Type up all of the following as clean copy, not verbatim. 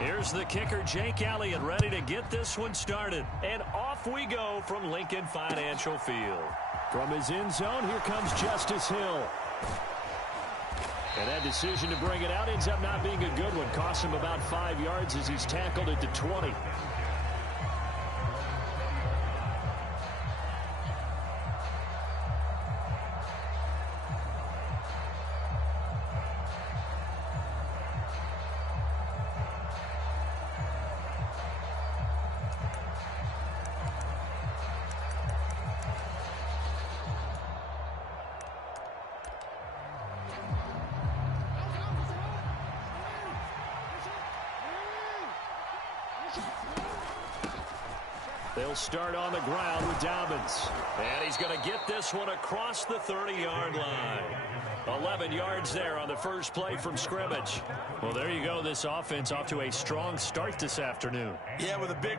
Here's the kicker, Jake Elliott, ready to get this one started. And off we go from Lincoln Financial Field. From his end zone, here comes Justice Hill. And that decision to bring it out ends up not being a good one. Costs him about 5 yards as he's tackled at the 20. They'll start on the ground with Dobbins. And he's going to get this one across the 30-yard line. 11 yards there on the first play from scrimmage. Well, there you go. This offense off to a strong start this afternoon. Yeah, with a big...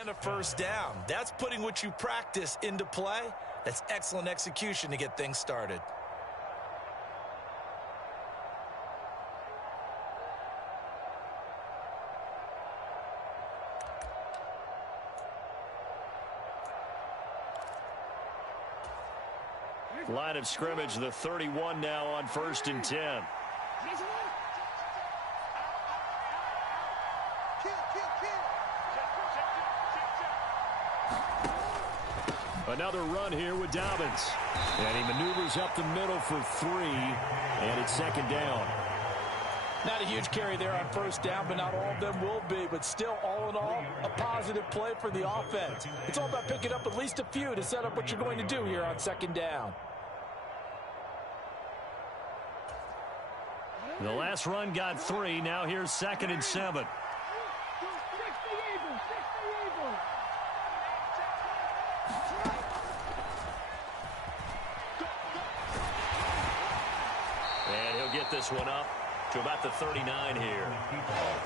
and a first down. That's putting what you practice into play. That's excellent execution to get things started. Line of scrimmage, the 31 now on 1st and 10. Another run here with Dobbins. And he maneuvers up the middle for 3, and it's 2nd down. Not a huge carry there on 1st down, but not all of them will be. But still, all in all, a positive play for the offense. It's all about picking up at least a few to set up what you're going to do here on 2nd down. The last run got 3. Now here's 2nd and 7. And he'll get this one up to about the 39 here.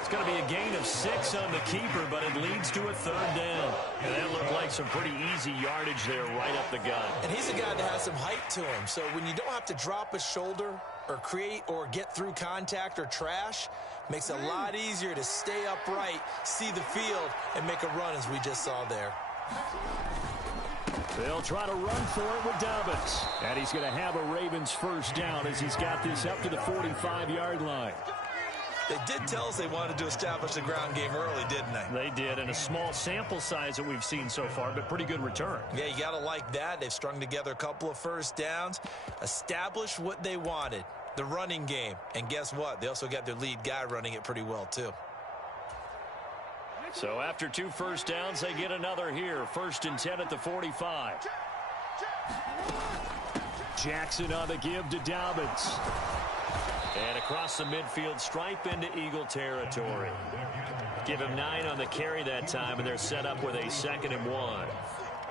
It's going to be a gain of 6 on the keeper, but it leads to a 3rd down. And that looked like some pretty easy yardage there right up the gut. And he's a guy that has some height to him, so when you don't have to drop a shoulder or create or get through contact or trash, makes it a lot easier to stay upright, see the field, and make a run as we just saw there. They'll try to run for it with Dobbins. And he's going to have a Ravens first down as he's got this up to the 45-yard line. They did tell us they wanted to establish the ground game early, didn't they? They did, and a small sample size that we've seen so far, but pretty good return. Yeah, you got to like that. They've strung together a couple of first downs, established what they wanted, the running game. And guess what? They also got their lead guy running it pretty well, too. So after 2 first downs, they get another here. 1st and 10 at the 45. Jackson on the give to Dobbins. And across the midfield stripe into Eagle territory. Give him 9 on the carry that time, and they're set up with a 2nd and 1.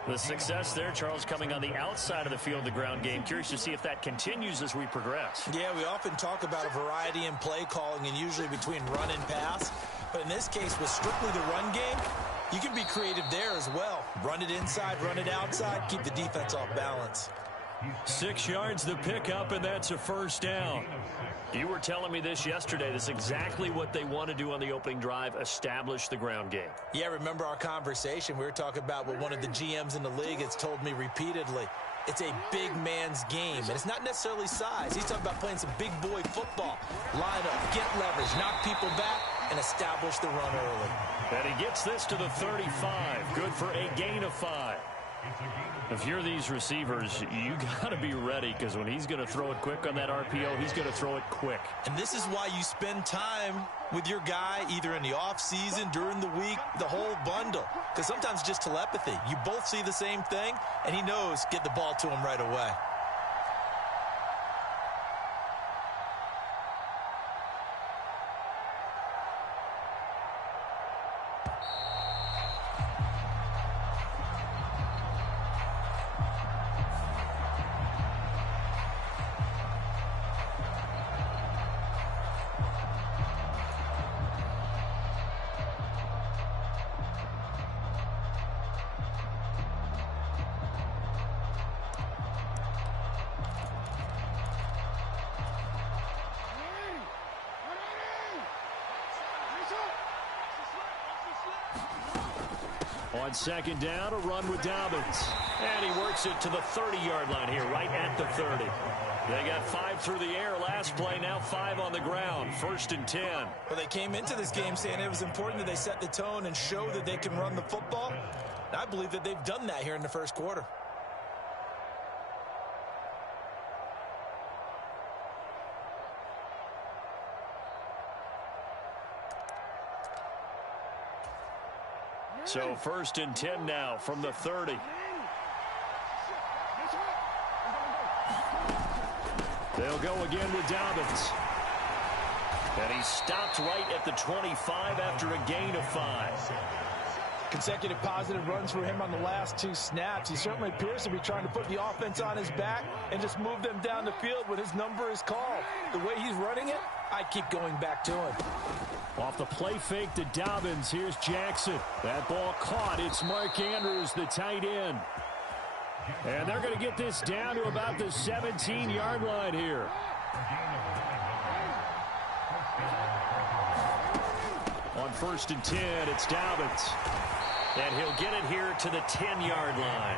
The success there, Charles, coming on the outside of the field, the ground game. Curious to see if that continues as we progress. Yeah, we often talk about a variety in play calling and usually between run and pass. But in this case, with strictly the run game, you can be creative there as well. Run it inside, run it outside, keep the defense off balance. 6 yards the pickup, and that's a 1st down. You were telling me this yesterday. This is exactly what they want to do on the opening drive, establish the ground game. Yeah, remember our conversation. We were talking about what one of the GMs in the league has told me repeatedly. It's a big man's game, and it's not necessarily size. He's talking about playing some big boy football. Line up, get leverage, knock people back, and establish the run early. And he gets this to the 35. Good for a gain of 5. If you're these receivers, you got to be ready, because when he's going to throw it quick on that RPO, he's going to throw it quick. And this is why you spend time with your guy either in the offseason, during the week, the whole bundle. Because sometimes just telepathy. You both see the same thing, and he knows get the ball to him right away. On 2nd down, a run with Dobbins. And he works it to the 30-yard line here, right at the 30. They got 5 through the air last play, now 5 on the ground. 1st and 10. Well, they came into this game saying it was important that they set the tone and show that they can run the football. And I believe that they've done that here in the 1st quarter. So 1st and 10 now from the 30. They'll go again with Dobbins. And he stopped right at the 25 after a gain of 5. Consecutive positive runs for him on the last 2 snaps. He certainly appears to be trying to put the offense on his back and just move them down the field when his number is called. The way he's running it, I keep going back to him. Off the play fake to Dobbins, here's Jackson. That ball caught. It's Mark Andrews, the tight end. And they're going to get this down to about the 17-yard line here. On 1st and 10, it's Dobbins. And he'll get it here to the 10-yard line.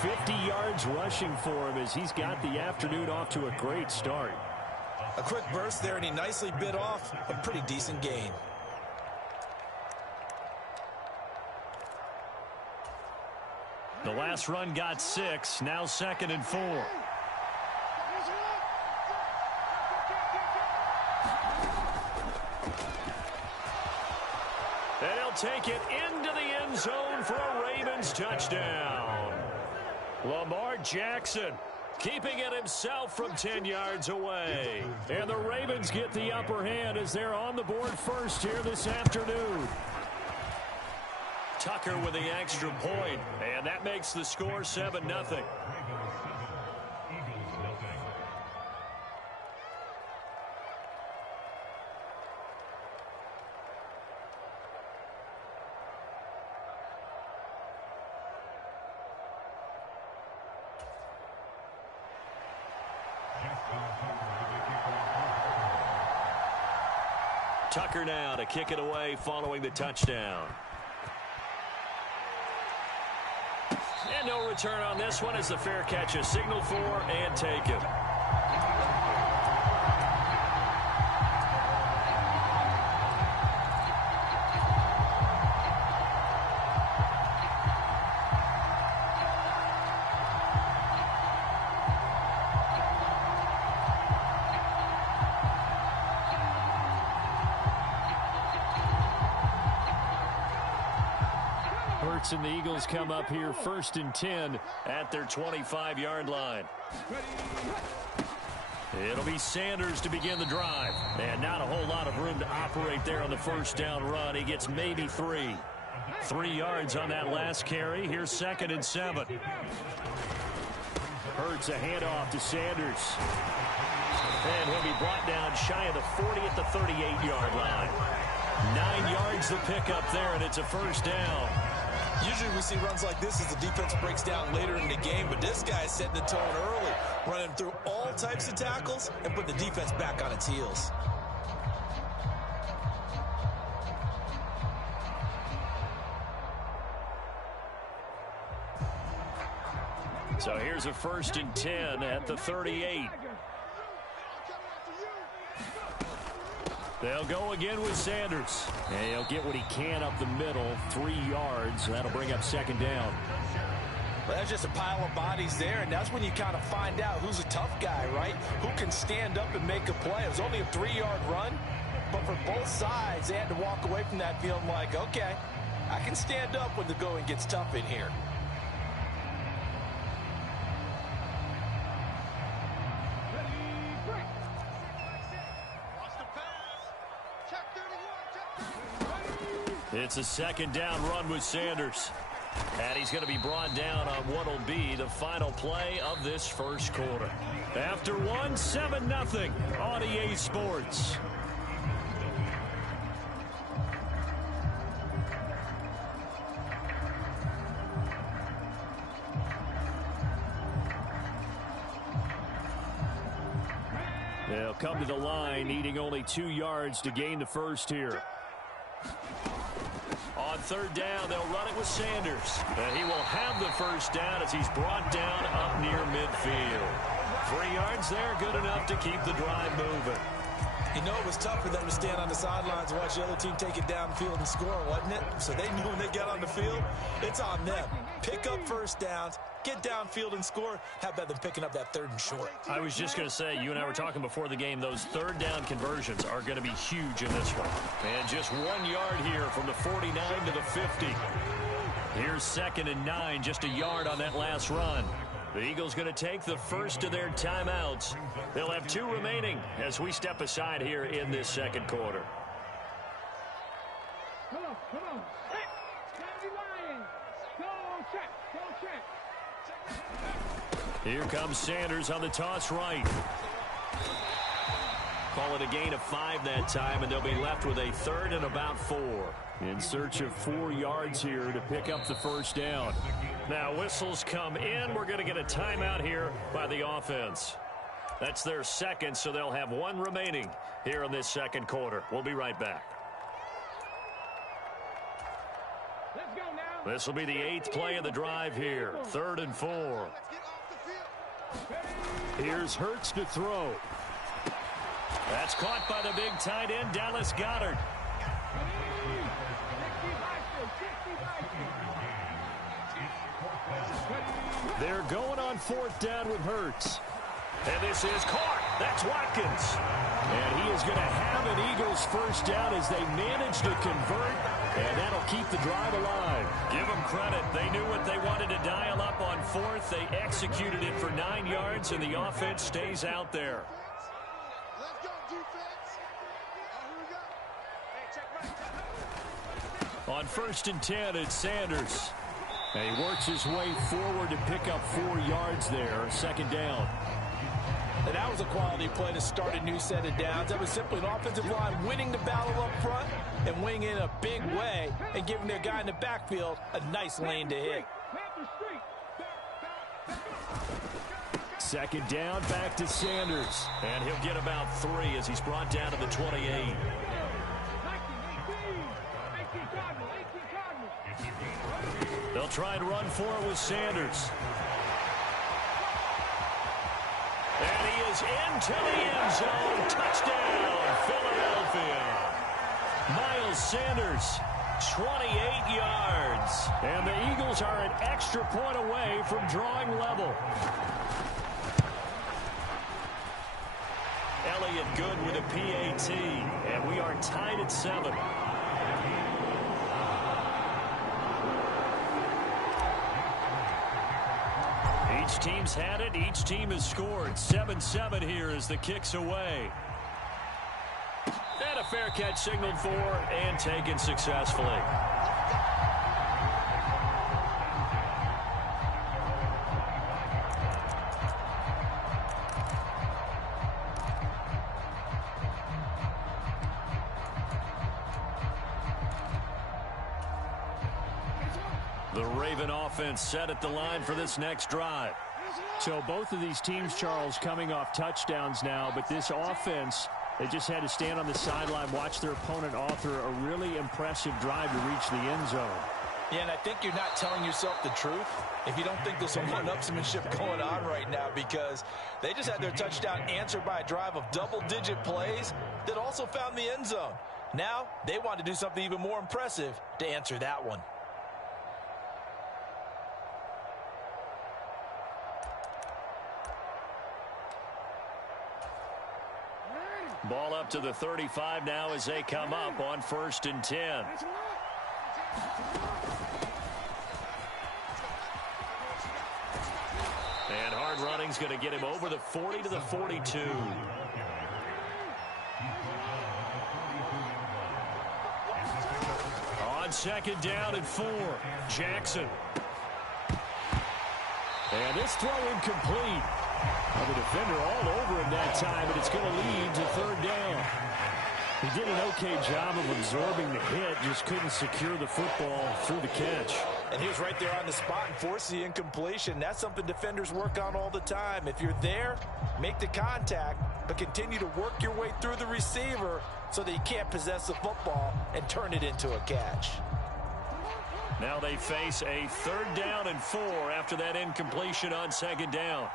50 yards rushing for him as he's got the afternoon off to a great start. A quick burst there, and he nicely bit off a pretty decent gain. The last run got 6, now 2nd and 4. And he'll take it into the end zone for a Ravens touchdown. Lamar Jackson keeping it himself from 10 yards away. And the Ravens get the upper hand as they're on the board first here this afternoon. Tucker with the extra point, and that makes the score 7-0. Tucker now to kick it away following the touchdown. And no return on this one as the fair catch is signaled for and taken. efforts, and the Eagles come up here 1st and 10 at their 25-yard line. It'll be Sanders to begin the drive. And not a whole lot of room to operate there on the first down run. He gets maybe 3. 3 yards on that last carry. Here's 2nd and 7. Hurts a handoff to Sanders. And he'll be brought down shy of the 40 at the 38-yard line. 9 yards to pick up there, and it's a first down. Usually we see runs like this as the defense breaks down later in the game, but this guy's setting the tone early, running through all types of tackles and putting the defense back on its heels. So here's a 1st and 10 at the 38. They'll go again with Sanders. And he'll get what he can up the middle, 3 yards. That'll bring up 2nd down. Well, that's just a pile of bodies there, and that's when you kind of find out who's a tough guy, right? Who can stand up and make a play. It was only a 3-yard run, but for both sides, they had to walk away from that feeling like, okay, I can stand up when the going gets tough in here. It's a 2nd down run with Sanders. And he's going to be brought down on what will be the final play of this first quarter. After 1, 7-0 on EA Sports. They'll come to the line, needing only 2 yards to gain the first here. On 3rd down, they'll run it with Sanders. And he will have the first down as he's brought down up near midfield. 3 yards there, good enough to keep the drive moving. You know, it was tough for them to stand on the sidelines and watch the other team take it downfield and score, wasn't it? So they knew when they got on the field, it's on them. Pick up first downs, get downfield and score. How about them picking up that 3rd and short? I was just going to say, you and I were talking before the game, those 3rd down conversions are going to be huge in this one. And just 1 yard here from the 49 to the 50. Here's 2nd and 9, just a yard on that last run. The Eagles going to take the first of their timeouts. They'll have 2 remaining as we step aside here in this second quarter. Come on. Here comes Sanders on the toss right. Call it a gain of 5 that time, and they'll be left with a 3rd and about 4. In search of 4 yards here to pick up the first down. Now whistles come in. We're going to get a timeout here by the offense. That's their 2nd, so they'll have 1 remaining here in this second quarter. We'll be right back. Let's go now. This will be the 8th play of the drive here. 3rd and 4. Here's Hurts to throw. That's caught by the big tight end, Dallas Goedert. They're going on 4th down with Hurts. And this is caught. That's Watkins. And he is going to have an Eagles first down as they manage to convert. And that'll keep the drive alive. Give them credit. They knew what they wanted to dial up on 4th. They executed it for 9 yards, and the offense stays out there. Let's go, defense. Here we go. On 1st and 10, it's Sanders. And he works his way forward to pick up 4 yards there. 2nd down. And that was a quality play to start a new set of downs. That was simply an offensive line winning the battle up front and winning in a big way and giving their guy in the backfield a nice lane to hit. 2nd down, back to Sanders. And he'll get about 3 as he's brought down to the 28. They'll try and run for it with Sanders. And he is into the end zone. Touchdown, Philadelphia. Miles Sanders, 28 yards. And the Eagles are an extra point away from drawing level. Elliott good with a PAT. And we are tied at 7. Each team's had it. Each team has scored. 7-7 here as the kick's away. And a fair catch signaled for and taken successfully. The Raven offense set at the line for this next drive. So both of these teams, Charles, coming off touchdowns now, but this offense, they just had to stand on the sideline, watch their opponent author a really impressive drive to reach the end zone. Yeah, and I think you're not telling yourself the truth if you don't think there's some one-upsmanship going on right now, because they just had their touchdown answered by a drive of double-digit plays that also found the end zone. Now they want to do something even more impressive to answer that one. Ball up to the 35 now as they come up on 1st and 10. And hard running's going to get him over the 40 to the 42. On 2nd down and 4, Jackson. And this throw incomplete. Well, the defender all over him that time, but it's going to lead to 3rd down. He did an okay job of absorbing the hit, just couldn't secure the football through the catch. And he was right there on the spot and forced the incompletion. That's something defenders work on all the time. If you're there, make the contact, but continue to work your way through the receiver so that you can't possess the football and turn it into a catch. Now they face a 3rd down and 4 after that incompletion on 2nd down.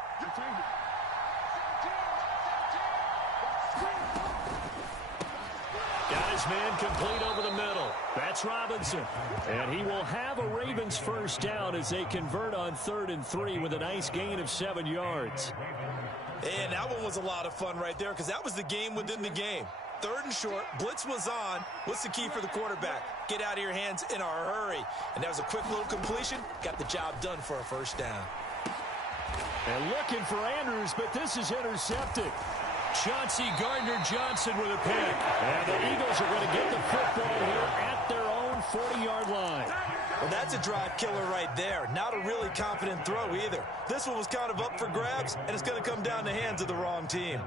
Got his man complete over the middle. That's Robinson. And he will have a Ravens 1st down as they convert on 3rd and 3 with a nice gain of 7 yards. And that one was a lot of fun right there, because that was the game within the game. 3rd and short, blitz was on. What's the key for the quarterback? Get out of your hands in a hurry. And that was a quick little completion. Got the job done for a 1st down. And looking for Andrews, but this is intercepted. Chauncey Gardner-Johnson with a pick. And the Eagles are going to get the football here at their own 40-yard line. Well, that's a drive killer right there. Not a really confident throw either. This one was kind of up for grabs, and it's going to come down the hands of the wrong team.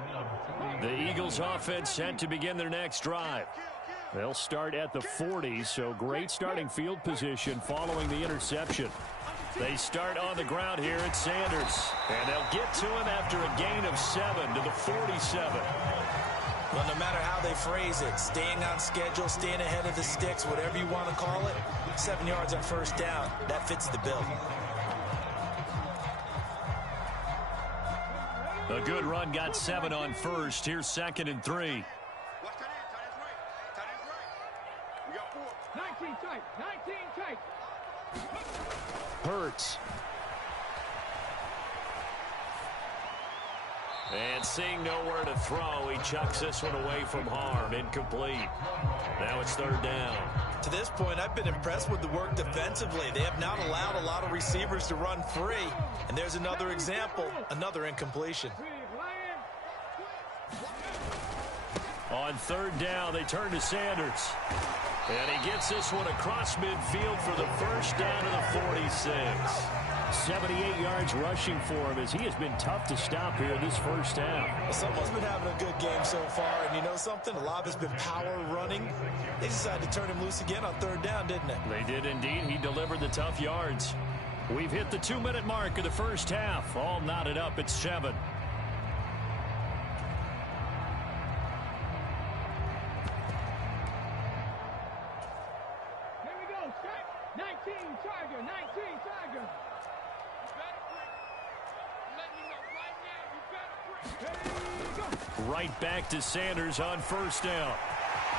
The Eagles offense set to begin their next drive. They'll start at the 40, so great starting field position following the interception. They start on the ground here at Sanders, and they'll get to him after a gain of 7 to the 47. Well, no matter how they phrase it, staying on schedule, staying ahead of the sticks, whatever you want to call it, 7 yards on 1st down, that fits the bill. A good run got 7 on 1st. Here's 2nd and 3. We got 4. 19 tight. 19 tight. Hurts. And seeing nowhere to throw, he chucks this one away from harm. Incomplete. Now it's 3rd down. To this point, I've been impressed with the work defensively. They have not allowed a lot of receivers to run free. And there's another example, another incompletion. On 3rd down, they turn to Sanders. And he gets this one across midfield for the 1st down to the 46. 78 yards rushing for him as he has been tough to stop here in this 1st half. Well, someone's been having a good game so far, and you know something? A lot of it's been power running. They decided to turn him loose again on 3rd down, didn't they? They did indeed. He delivered the tough yards. We've hit the 2-minute mark of the 1st half. All knotted up at 7. Here we go. Strike. 19 Tiger. 19 Tiger. Right back to Sanders on 1st down.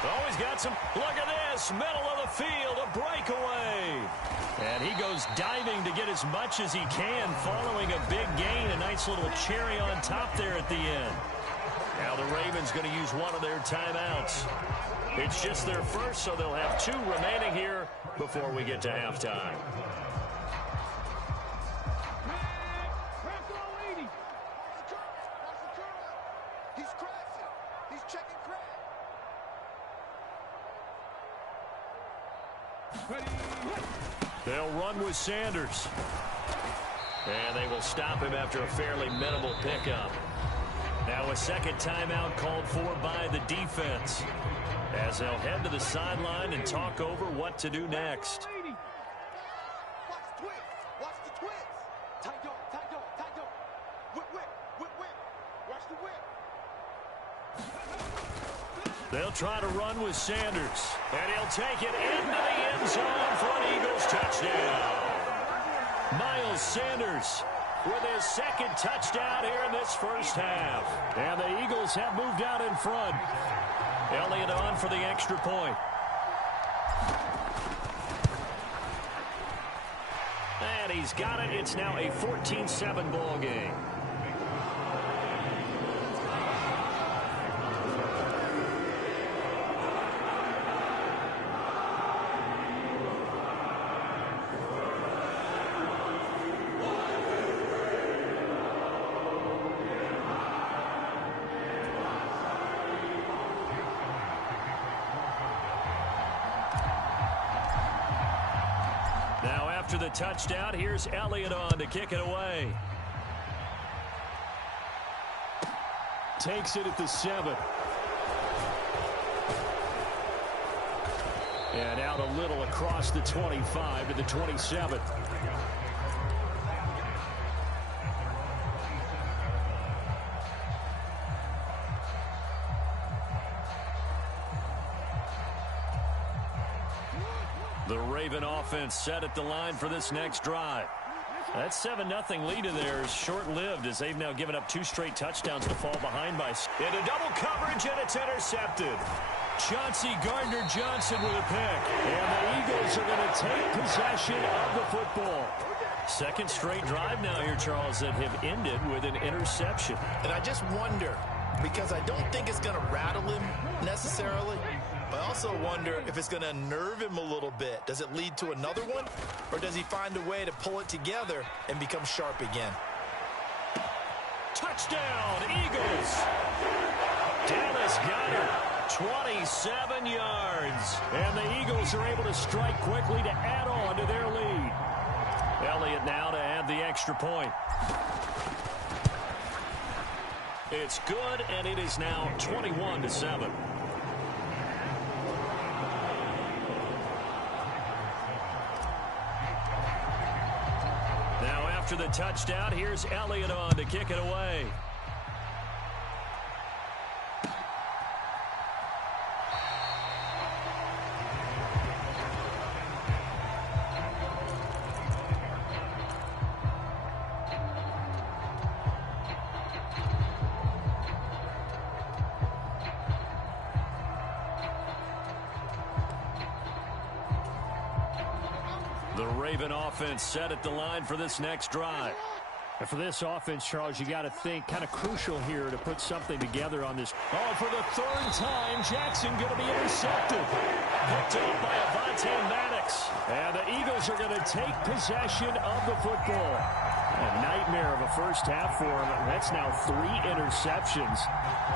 Oh, he's got some. Look at this. Middle of the field. A breakaway. And he goes diving to get as much as he can following a big gain. A nice little cherry on top there at the end. Now the Ravens going to use one of their timeouts. It's just their first, so they'll have 2 remaining here before we get to halftime. crashing. He's checking crash. They'll run with Sanders. And they will stop him after a fairly minimal pickup. Now a second timeout called for by the defense, as they'll head to the sideline and talk over what to do next. Watch the twist. Watch the twist. Tight go, tight go, tight go. Whip, whip, whip, whip. Watch the whip. They'll try to run with Sanders. And he'll take it into the end zone for an Eagles touchdown. Miles Sanders with his second touchdown here in this first half. And the Eagles have moved out in front. Elliott on for the extra point. And he's got it. It's now a 14-7 ball game. After the touchdown, here's Elliott on to kick it away. Takes it at the 7. And out a little across the 25 to the 27. The Raven offense set at the line for this next drive. That 7-0 lead of theirs short-lived, as they've now given up 2 straight touchdowns to fall behind by. Into double coverage, and it's intercepted. Chauncey Gardner-Johnson with a pick. And the Eagles are going to take possession of the football. Second straight drive now here, Charles, that have ended with an interception. And I just wonder, because I don't think it's going to rattle him necessarily, but I also wonder if it's going to unnerve him a little bit. Does it lead to another one, or does he find a way to pull it together and become sharp again? Touchdown, Eagles! Dallas Goedert, 27 yards. And the Eagles are able to strike quickly to add on to their lead. Elliott now to add the extra point. It's good, and it is now 21-7. Now after the touchdown, here's Elliott on to kick it away. The Raven offense set at the line for this next drive. And for this offense, Charles, you got to think kind of crucial here to put something together on this. Oh, for the third time, Jackson going to be intercepted. Picked up by Avonte Maddox. And the Eagles are going to take possession of the football. A nightmare of a first half for him. That's now 3 interceptions.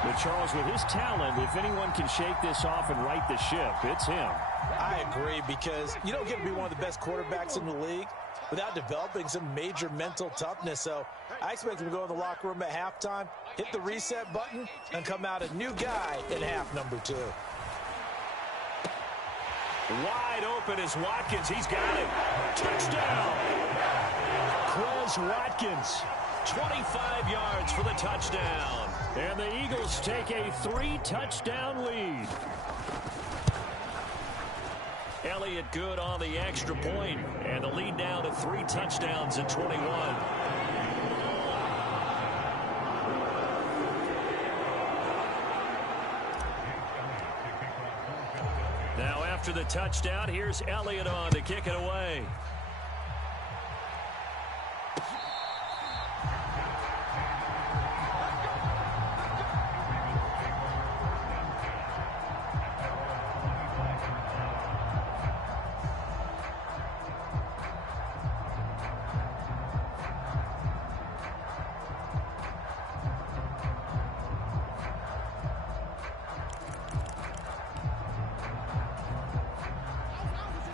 But Charles, with his talent, if anyone can shake this off and right the ship, it's him. I agree, because you don't get to be one of the best quarterbacks in the league without developing some major mental toughness. So I expect him to go in the locker room at halftime, hit the reset button, and come out a new guy in half number 2. Wide open is Watkins. He's got it. Touchdown! Quez Watkins, 25 yards for the touchdown. And the Eagles take a 3-touchdown lead. Elliott good on the extra point, and the lead down to 3 touchdowns at 21. Now after the touchdown, here's Elliott on to kick it away.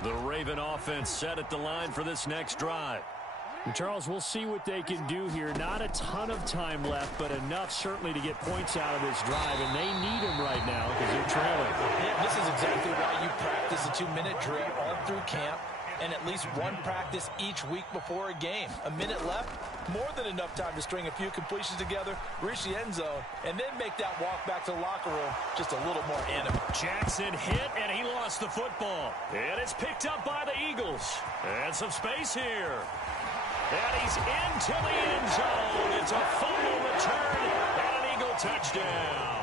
The Raven offense set at the line for this next drive. And Charles, we'll see what they can do here. Not a ton of time left, but enough certainly to get points out of this drive, and they need them right now because they're trailing. Yeah, this is exactly why you practice a 2-minute drill all through camp and at least one practice each week before a game. A minute left, more than enough time to string a few completions together, reach the end zone, and then make that walk back to the locker room just a little more animate. Jackson hit, and he lost the football. And it's picked up by the Eagles. And some space here. And he's into the end zone. It's a fumble return and an Eagle touchdown.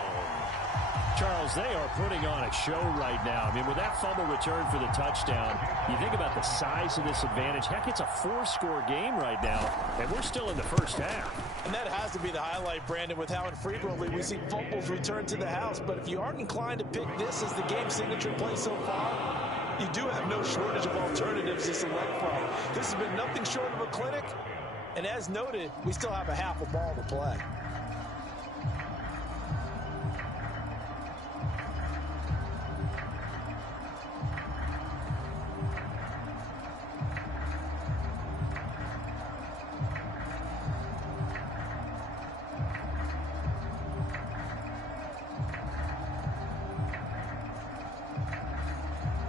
Charles, they are putting on a show right now. I mean, with that fumble return for the touchdown, you think about the size of this advantage. Heck, it's a 4-score game right now, and we're still in the first half. And that has to be the highlight, Brandon, with how infrequently we see fumbles return to the house. But if you aren't inclined to pick this as the game signature play so far, you do have no shortage of alternatives to select from. This has been nothing short of a clinic. And as noted, we still have a half a ball to play.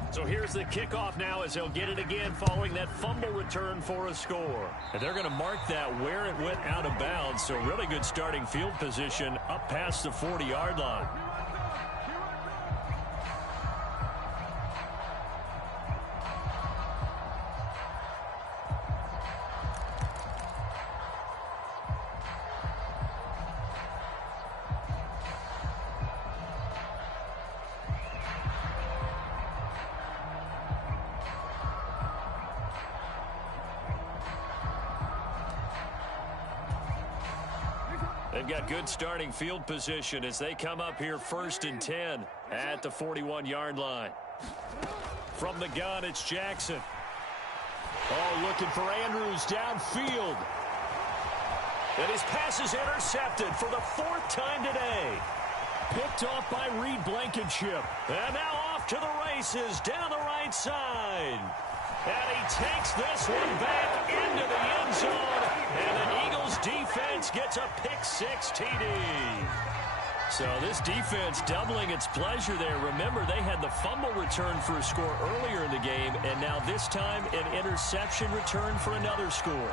So here's the kickoff now as they'll get it again following that fumble return for a score. And they're going to mark that where it went out of bounds. So really good starting field position up past the 40-yard line. They've got good starting field position as they come up here 1st and 10 at the 41-yard line. From the gun, it's Jackson. Oh, looking for Andrews downfield. And his pass is intercepted for the 4th time today. Picked off by Reed Blankenship. And now off to the races down the right side. And he takes this one back into the end zone. And the Eagles defense gets a pick-6 TD. So this defense doubling its pleasure there. Remember, they had the fumble return for a score earlier in the game. And now this time an interception return for another score.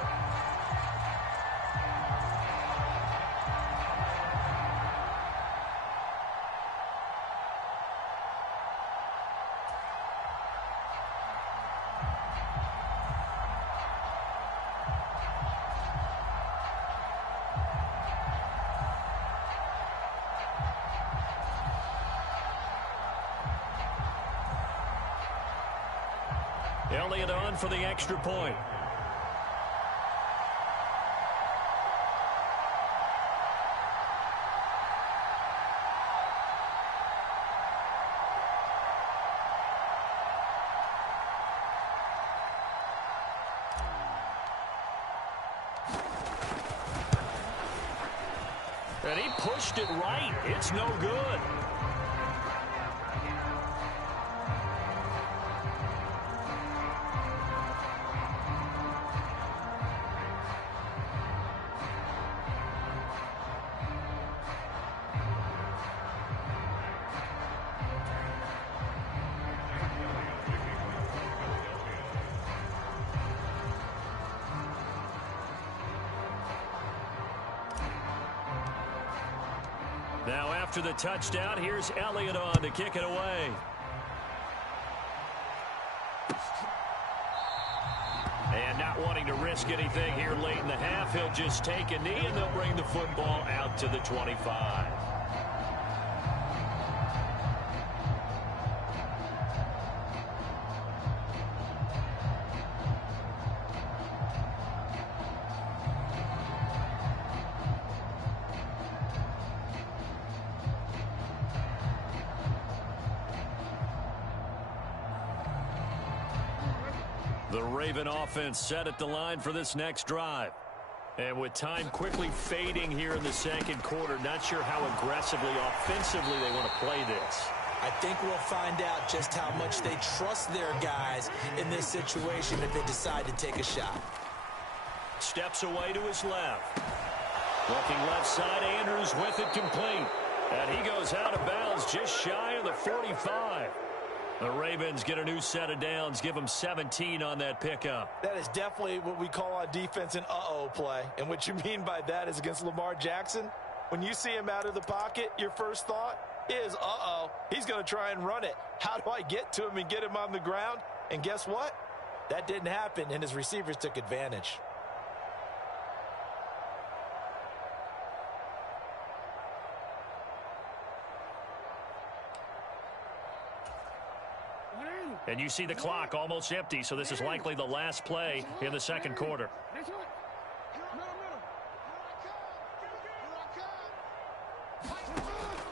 Elliott on for the extra point. And he pushed it right. It's no good. Now after the touchdown, here's Elliott on to kick it away. And not wanting to risk anything here late in the half, he'll just take a knee and they'll bring the football out to the 25. The Raven offense set at the line for this next drive. And with time quickly fading here in the second quarter, not sure how aggressively, offensively they want to play this. I think we'll find out just how much they trust their guys in this situation if they decide to take a shot. Steps away to his left. Looking left side, Andrews with it complete. And he goes out of bounds just shy of the 45. The Ravens get a new set of downs, give them 17 on that pickup. That is definitely what we call on defense an uh-oh play. And what you mean by that is against Lamar Jackson, when you see him out of the pocket, your first thought is, uh-oh, he's going to try and run it. How do I get to him and get him on the ground? And guess what? That didn't happen, and his receivers took advantage. And you see the clock almost empty, so this is likely the last play in the second quarter.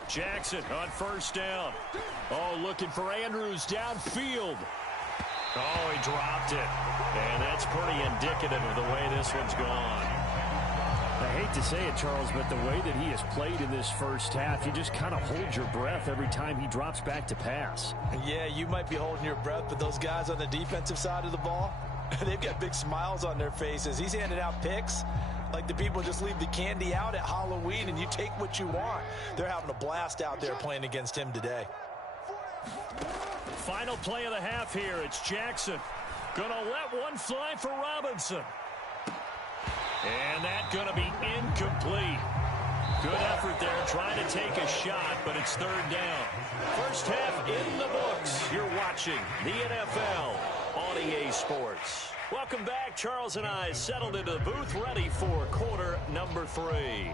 Jackson on first down. Oh, looking for Andrews downfield. Oh, he dropped it. And that's pretty indicative of the way this one's gone. I hate to say it, Charles, but the way that he has played in this first half, you just kind of hold your breath every time he drops back to pass. Yeah, you might be holding your breath, but those guys on the defensive side of the ball, they've got big smiles on their faces. He's handing out picks like the people just leave the candy out at Halloween and you take what you want. They're having a blast out there playing against him today. Final play of the half here. It's Jackson. Gonna let one fly for Robinson. And that's going to be incomplete. Good effort there trying to take a shot, but it's third down. First half in the books. You're watching the NFL on EA Sports. Welcome back. Charles and I settled into the booth ready for quarter number 3.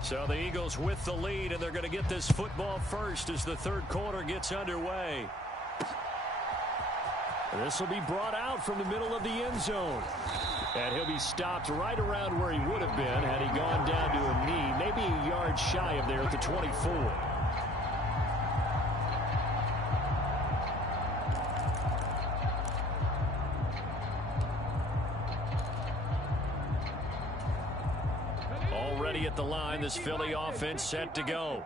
So the Eagles with the lead, and they're going to get this football first as the third quarter gets underway. This will be brought out from the middle of the end zone. And he'll be stopped right around where he would have been had he gone down to a knee, maybe a yard shy of there at the 24. Already at the line, this Philly offense set to go.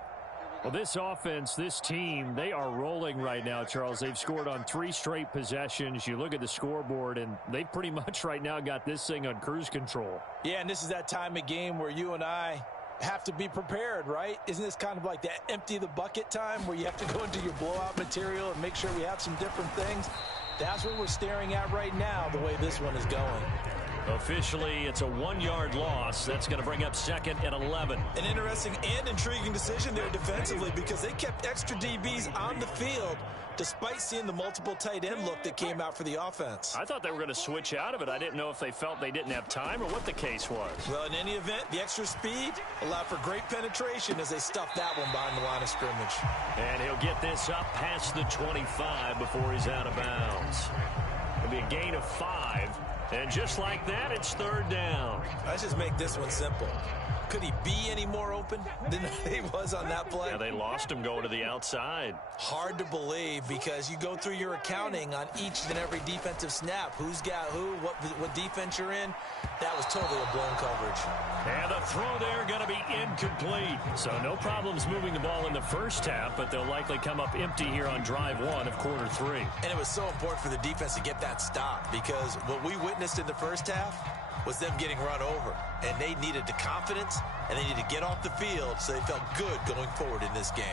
Well, this offense, this team, they are rolling right now, Charles. They've scored on 3 straight possessions. You look at the scoreboard, and they pretty much right now got this thing on cruise control. Yeah, and this is that time of game where you and I have to be prepared, right? Isn't this kind of like that empty the bucket time where you have to go into your blowout material and make sure we have some different things? That's what we're staring at right now, the way this one is going. Officially, it's a 1-yard loss. That's going to bring up 2nd and 11. An interesting and intriguing decision there defensively because they kept extra DBs on the field despite seeing the multiple tight end look that came out for the offense. I thought they were going to switch out of it. I didn't know if they felt they didn't have time or what the case was. Well, in any event, the extra speed allowed for great penetration as they stuffed that one behind the line of scrimmage. And he'll get this up past the 25 before he's out of bounds. It'll be a gain of 5. And just like that, it's third down. Let's just make this one simple. Could he be any more open than he was on that play? Yeah, they lost him going to the outside. Hard to believe because you go through your accounting on each and every defensive snap. Who's got who, what defense you're in. That was totally a blown coverage. And the throw there going to be incomplete. So no problems moving the ball in the first half, but they'll likely come up empty here on drive 1 of quarter 3. And it was so important for the defense to get that stop because what we witnessed in the first half was them getting run over. And they needed the confidence, and they needed to get off the field so they felt good going forward in this game.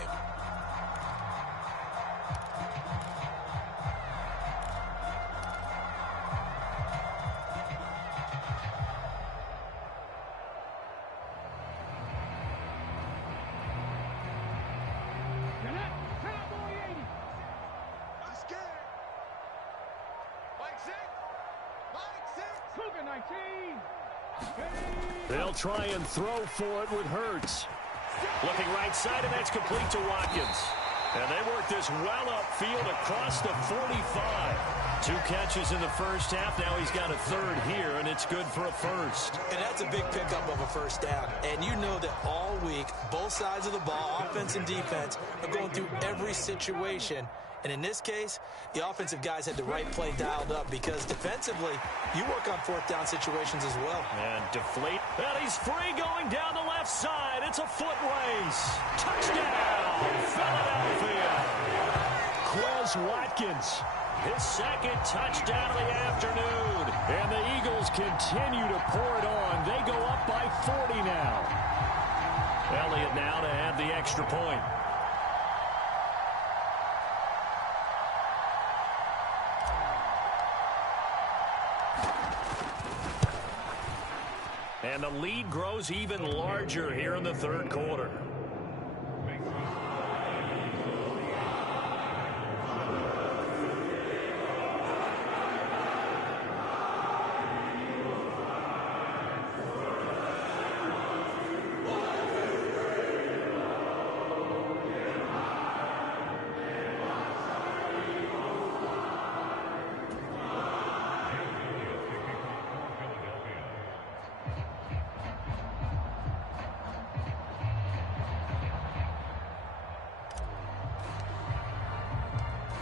They'll try and throw for it with Hurts. Looking right side, and that's complete to Watkins. And they work this well upfield across the 45. 2 catches in the first half. Now he's got a third here, and it's good for a first. And that's a big pickup of a first down. And you know that all week, both sides of the ball, offense and defense, are going through every situation. And in this case, the offensive guys had the right play dialed up because defensively, you work on 4th down situations as well. And deflate. And he's free going down the left side. It's a foot race. Touchdown, Philadelphia. is Watkins. His second touchdown of the afternoon. And the Eagles continue to pour it on. They go up by 40 now. Elliott now to have the extra point. And the lead grows even larger here in the third quarter.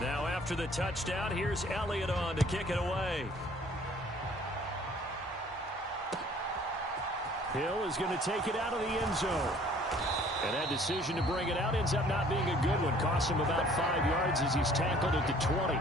Now after the touchdown, here's Elliott on to kick it away. Hill is going to take it out of the end zone. And that decision to bring it out ends up not being a good one. Costs him about 5 yards as he's tackled at the 20.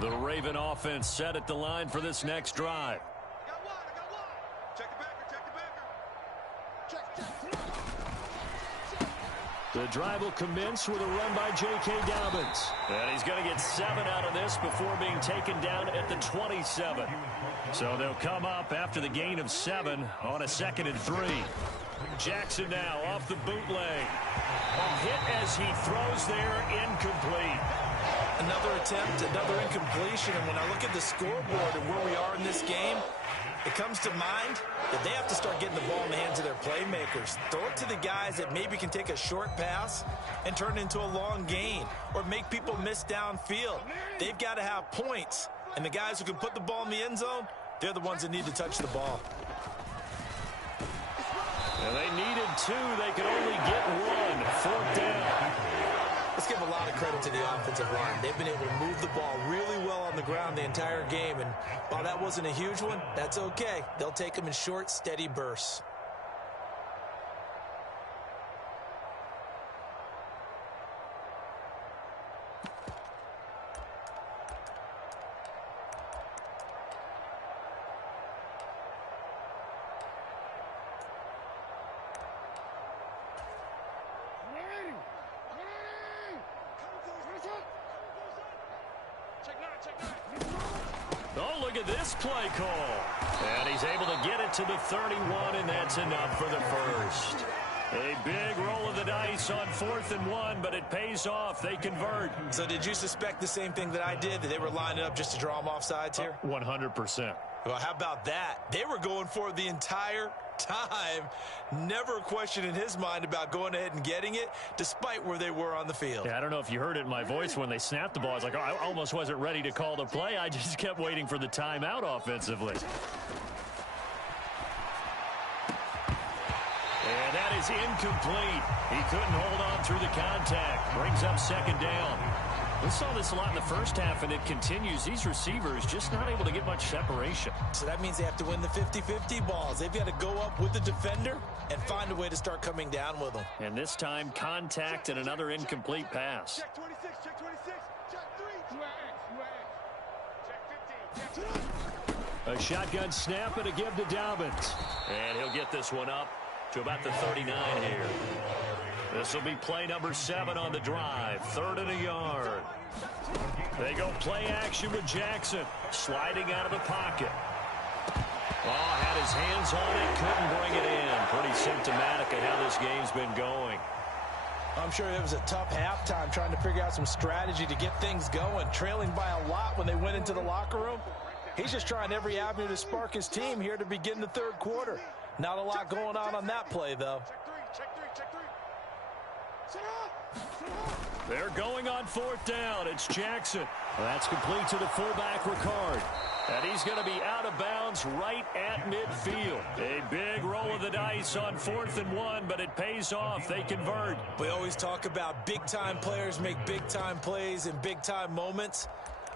The Raven offense set at the line for this next drive. I got one. Check the backer. Check. The drive will commence with a run by J.K. Dobbins. And he's going to get 7 out of this before being taken down at the 27. So they'll come up after the gain of 7 on a 2nd and 3. Jackson now off the bootleg. A hit as he throws there, incomplete. Another attempt, another incompletion, and when I look at the scoreboard and where we are in this game, it comes to mind that they have to start getting the ball in the hands of their playmakers. Throw it to the guys that maybe can take a short pass and turn it into a long gain or make people miss downfield. They've got to have points, and the guys who can put the ball in the end zone, they're the ones that need to touch the ball. And they needed 2. They could only get 1. 4th down. Let's give a lot of credit to the offensive line. They've been able to move the ball really well on the ground the entire game. And while that wasn't a huge one, that's okay. They'll take them in short, steady bursts. Oh, look at this play call. And he's able to get it to the 31, and that's enough for the first. A big roll of the dice on 4th and 1, but it pays off. They convert. So did you suspect the same thing that I did, that they were lining up just to draw them off sides here? 100%. Well, how about that? They were going for it the entire time. Never a question in his mind about going ahead and getting it, despite where they were on the field. Yeah, I don't know if you heard it in my voice when they snapped the ball. I was like, oh, I almost wasn't ready to call the play. I just kept waiting for the timeout offensively. And that is incomplete. He couldn't hold on through the contact. Brings up 2nd down. We saw this a lot in the first half, and it continues. These receivers just not able to get much separation. So that means they have to win the 50-50 balls. They've got to go up with the defender and find a way to start coming down with them. And this time, contact and another incomplete pass. Check 26, check 26, check 3. Check 15, check 2. A shotgun snap and a give to Dobbins. And he'll get this one up to about the 39 here. This will be play number 7 on the drive. 3rd and a yard. They go play action with Jackson. Sliding out of the pocket. Oh, had his hands on it. Couldn't bring it in. Pretty symptomatic of how this game's been going. I'm sure it was a tough halftime trying to figure out some strategy to get things going. Trailing by a lot when they went into the locker room. He's just trying every avenue to spark his team here to begin the 3rd quarter. Not a lot going on that play, though. Check 3, check 3, check 3. They're going on fourth down. It's Jackson. That's complete to the fullback, Ricard. And he's going to be out of bounds right at midfield. A big roll of the dice on 4th and 1, but it pays off. They convert. We always talk about big-time players make big-time plays in big-time moments.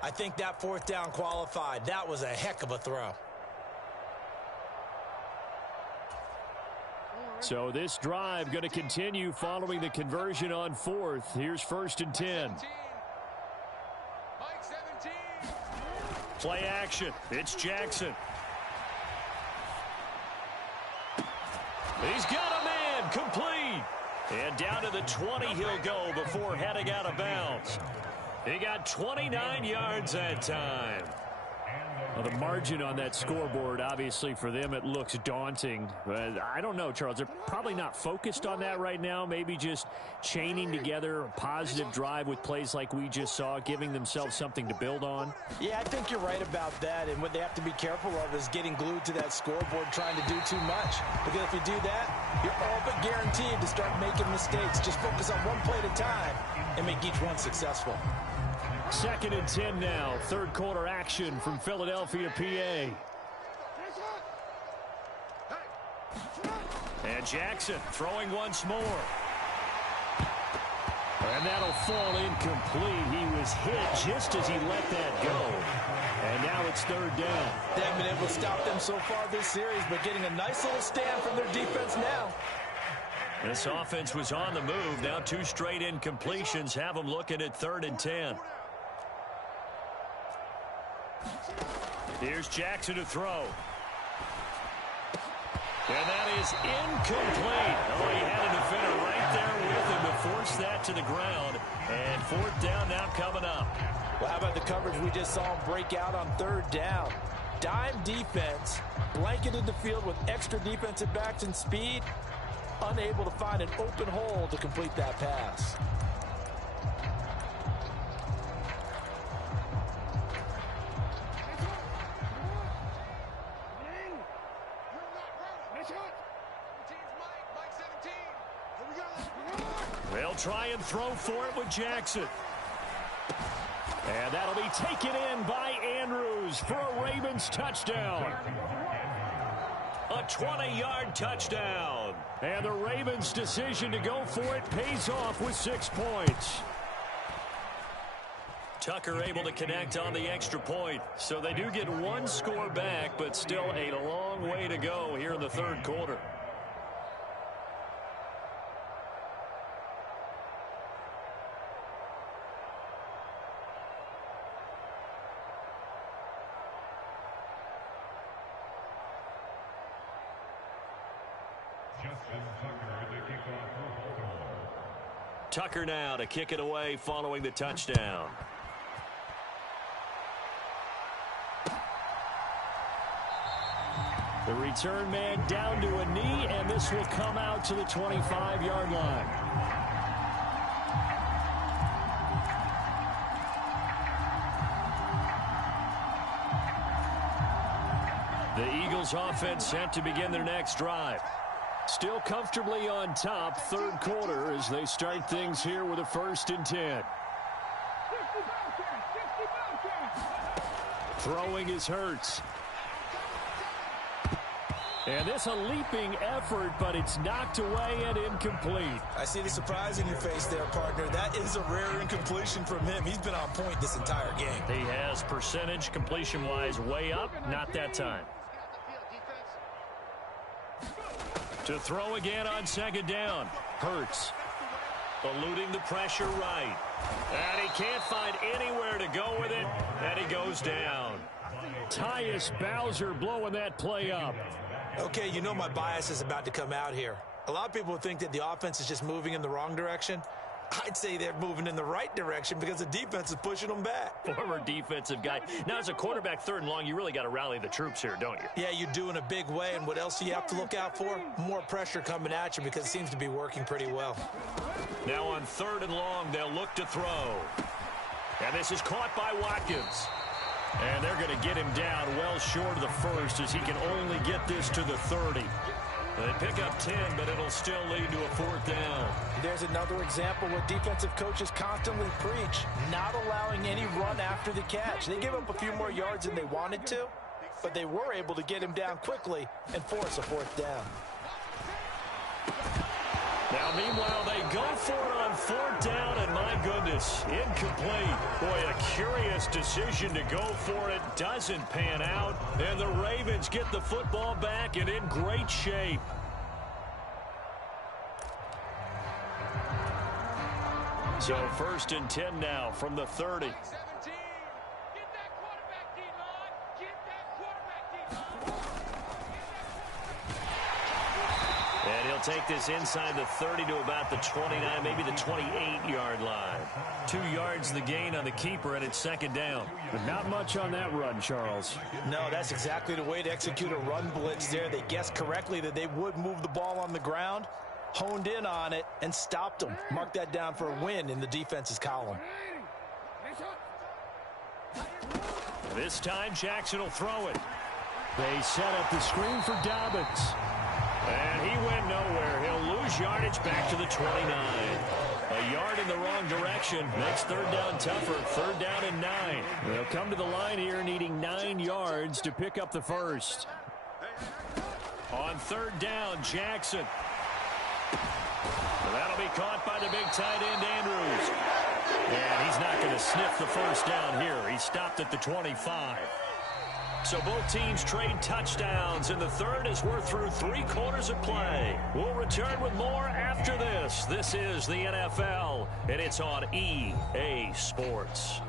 I think that 4th down qualified. That was a heck of a throw. So this drive going to continue following the conversion on 4th. Here's 1st and 10. Play action. It's Jackson. He's got a man. Complete. And down to the 20 he'll go before heading out of bounds. He got 29 yards that time. Well, the margin on that scoreboard, obviously, for them, it looks daunting. But I don't know, Charles. They're probably not focused on that right now. Maybe just chaining together a positive drive with plays like we just saw, giving themselves something to build on. Yeah, I think you're right about that. And what they have to be careful of is getting glued to that scoreboard trying to do too much. Because if you do that, you're all but guaranteed to start making mistakes. Just focus on one play at a time and make each one successful. 2nd and 10 now. 3rd quarter action from Philadelphia, PA. And Jackson throwing once more. And that'll fall incomplete. He was hit just as he let that go. And now it's 3rd down. They haven't been able to stop them so far this series, but getting a nice little stand from their defense now. This offense was on the move. Now 2 straight incompletions have them looking at 3rd and 10. Here's Jackson to throw. And that is incomplete. Oh, he had a defender right there with him to force that to the ground. And 4th down now coming up. Well, how about the coverage we just saw him break out on 3rd down? Dime defense, blanketed the field with extra defensive backs and speed, unable to find an open hole to complete that pass. They'll try and throw for it with Jackson. And that'll be taken in by Andrews for a Ravens touchdown. A 20-yard touchdown. And the Ravens' decision to go for it pays off with 6 points. Tucker able to connect on the extra point. So they do get 1 score back, but still a long way to go here in the 3rd quarter. Tucker now to kick it away following the touchdown. The return man down to a knee, and this will come out to the 25-yard line. The Eagles offense set to begin their next drive. Still comfortably on top, 3rd quarter as they start things here with a 1st and 10. Throwing is Hurts. And this a leaping effort, but it's knocked away and incomplete. I see the surprise in your face there, partner. That is a rare incompletion from him. He's been on point this entire game. He has percentage completion-wise way up, not that time. To throw again on 2nd down. Hurts. Eluding the pressure right. And he can't find anywhere to go with it. And he goes down. Tyus Bowser blowing that play up. Okay, you know my bias is about to come out here. A lot of people think that the offense is just moving in the wrong direction. I'd say they're moving in the right direction because the defense is pushing them back. Former defensive guy. Now, as a quarterback 3rd and long, you really got to rally the troops here, don't you? Yeah, you do in a big way. And what else do you have to look out for? More pressure coming at you because it seems to be working pretty well. Now on 3rd and long, they'll look to throw. And this is caught by Watkins. And they're going to get him down well short of the 1st as he can only get this to the 30. They pick up 10, but it'll still lead to a 4th down. There's another example where defensive coaches constantly preach, not allowing any run after the catch. They gave up a few more yards than they wanted to, but they were able to get him down quickly and force a 4th down. Now, meanwhile, they go for it on 4th down, and my goodness, incomplete. Boy, a curious decision to go for it. Doesn't pan out, and the Ravens get the football back and in great shape. So 1st and 10 now from the 30. And he'll take this inside the 30 to about the 29, maybe the 28-yard line. 2 yards the gain on the keeper, and it's 2nd down. But not much on that run, Charles. No, that's exactly the way to execute a run blitz there. They guessed correctly that they would move the ball on the ground, honed in on it, and stopped them. Mark that down for a win in the defense's column. This time, Jackson will throw it. They set up the screen for Dobbins. And he went nowhere. He'll lose yardage back to the 29. A yard in the wrong direction makes 3rd down tougher. 3rd down and 9. They'll come to the line here needing 9 yards to pick up the 1st. On 3rd down, Jackson. That'll be caught by the big tight end, Andrews. And he's not going to sniff the 1st down here. He stopped at the 25. So both teams trade touchdowns in the 3rd as we're through 3 quarters of play. We'll return with more after this. This is the NFL, and it's on EA Sports.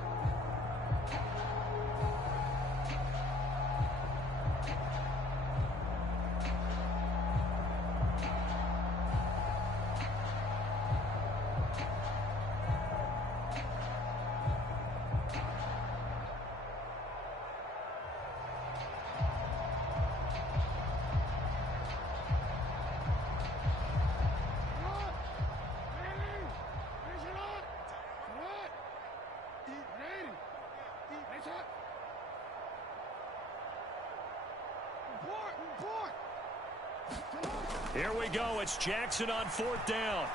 Here we go. It's Jackson on 4th down.